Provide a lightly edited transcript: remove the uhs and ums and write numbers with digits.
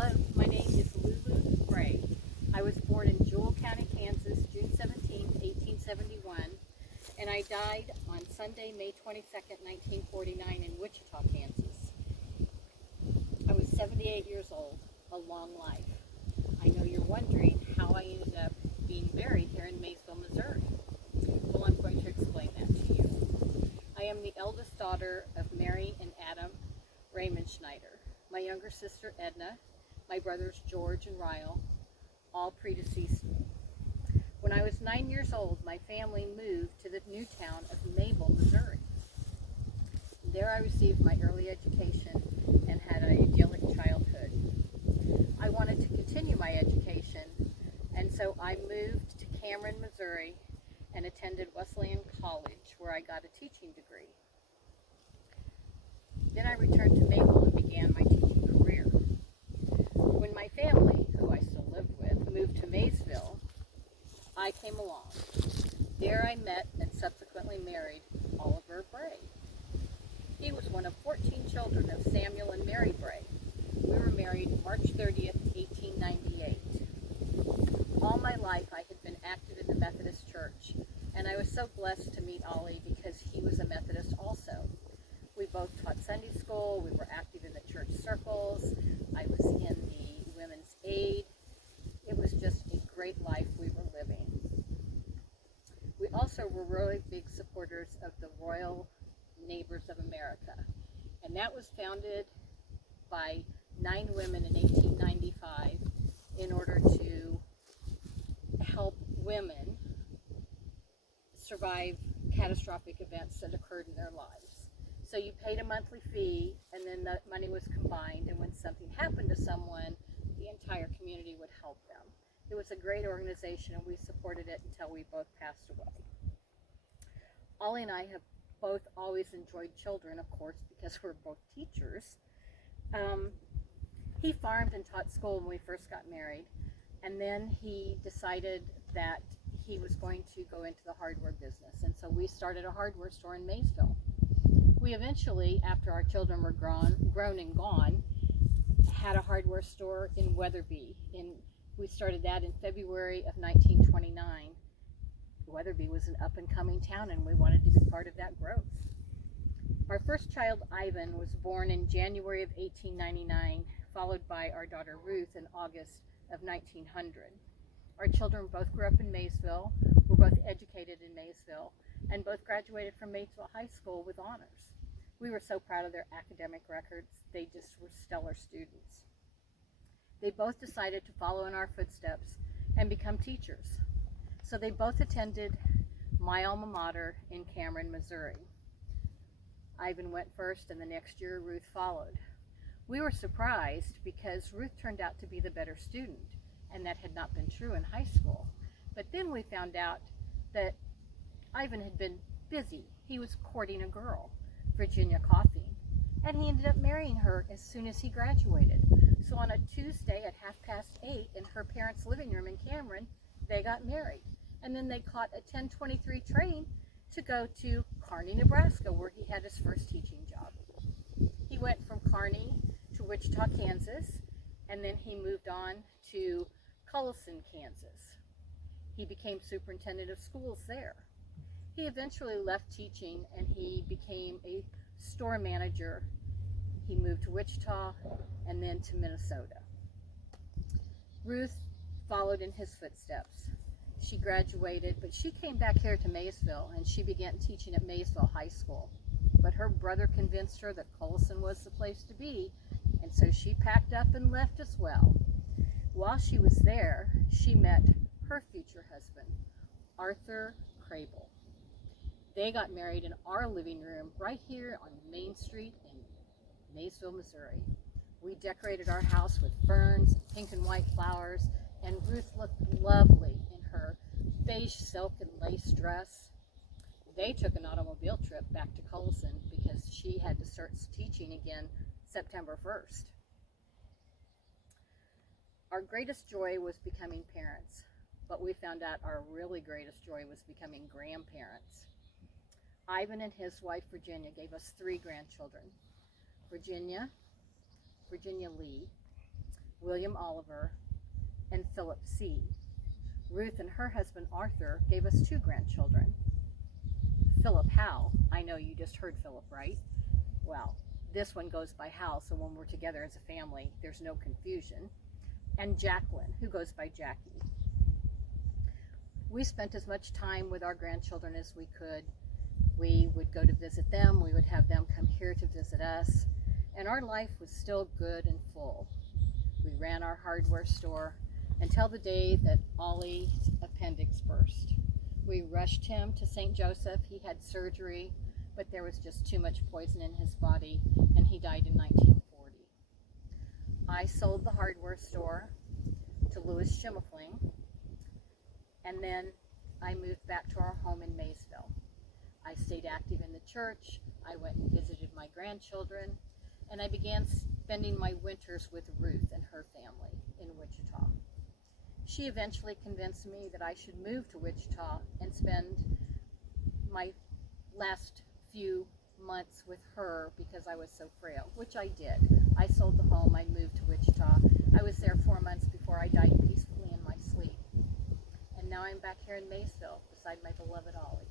Hello, my name is Lulu Bray. I was born in DeKalb County, Kansas, June 17, 1871, and I died on Sunday, May 22nd, 1949 in Wichita, Kansas. I was 78 years old, a long life. I know you're wondering how I ended up being buried here in Maysville, Missouri. Well, I'm going to explain that to you. I am the eldest daughter of Mary and Adam Riemenschneider. My younger sister Edna, my brothers George and Ryle, all predeceased me. When I was 9 years old, my family moved to the new town of Mabel, Missouri. There I received my early education and had an idyllic childhood. I wanted to continue my education, and so I moved to Cameron, Missouri, and attended Wesleyan College, where I got a teaching degree. Then I returned to Mabel and began my teaching career. When my family, who I still lived with, moved to Maysville, I came along. There I met and subsequently married Oliver Bray. He was one of 14 children of Samuel and Mary Bray. We were married March 30th, 1898. All my life I had been active in the Methodist Church, and I was so blessed to meet Ollie because he was a Methodist also. We both taught Sunday school, we were active in the church circles, I was in the Women's Aid. It was just a great life we were living. We also were really big supporters of the Royal Neighbors of America, and that was founded by 9 women in 1895 in order to help women survive catastrophic events that occurred in their lives. So you paid a monthly fee, and then the money was combined, and when something happened to someone, the entire community would help them. It was a great organization, and we supported it until we both passed away. Ollie and I have both always enjoyed children, of course, because we're both teachers. He farmed and taught school when we first got married, and then he decided that he was going to go into the hardware business, and so we started a hardware store in Maysville. We eventually, after our children were grown and gone, had a hardware store in Weatherby. We started that in February of 1929. Weatherby was an up-and-coming town, and we wanted to be part of that growth. Our first child, Ivan, was born in January of 1899, followed by our daughter Ruth in August of 1900. Our children both grew up in Maysville, were both educated in Maysville, and both graduated from Maysville High School with honors. We were so proud of their academic records. They just were stellar students. They both decided to follow in our footsteps and become teachers. So they both attended my alma mater in Cameron, Missouri. Ivan went first, and the next year Ruth followed. We were surprised because Ruth turned out to be the better student, and that had not been true in high school. But then we found out that Ivan had been busy. He was courting a girl, Virginia Coffey, and he ended up marrying her as soon as he graduated. So on a Tuesday at 8:30 in her parents' living room in Cameron, they got married. And then they caught a 10:23 train to go to Kearney, Nebraska, where he had his first teaching job. He went from Kearney to Wichita, Kansas, and then he moved on to Cullison, Kansas. He became superintendent of schools there. He eventually left teaching and he became a store manager. He moved to Wichita and then to Minnesota. Ruth followed in his footsteps. She graduated, but she came back here to Maysville and she began teaching at Maysville High School. But her brother convinced her that Cullison was the place to be, and so she packed up and left as well. While she was there, she met her future husband, Arthur Crable. They got married in our living room right here on Main Street in Maysville, Missouri. We decorated our house with ferns, pink and white flowers, and Ruth looked lovely in her beige silk and lace dress. They took an automobile trip back to Cullison because she had to start teaching again September 1st. Our greatest joy was becoming parents, but we found out our really greatest joy was becoming grandparents. Ivan and his wife Virginia gave us 3 grandchildren. Virginia Lee, William Oliver, and Philip C. Ruth and her husband Arthur gave us 2 grandchildren. Philip Hal, I know you just heard Philip, right? Well, this one goes by Hal, so when we're together as a family, there's no confusion. And Jacqueline, who goes by Jackie. We spent as much time with our grandchildren as we could. We would go to visit them, we would have them come here to visit us, and our life was still good and full. We ran our hardware store until the day that Ollie's appendix burst. We rushed him to St. Joseph. He had surgery, but there was just too much poison in his body, and he died in 1940. I sold the hardware store to Louis Schimmelfling, and then I moved back to our home in Maysville. I stayed active in the church, I went and visited my grandchildren, and I began spending my winters with Ruth and her family in Wichita. She eventually convinced me that I should move to Wichita and spend my last few months with her because I was so frail, which I did. I sold the home, I moved to Wichita. I was there 4 months before I died peacefully in my sleep. And now I'm back here in Maysville beside my beloved Ollie.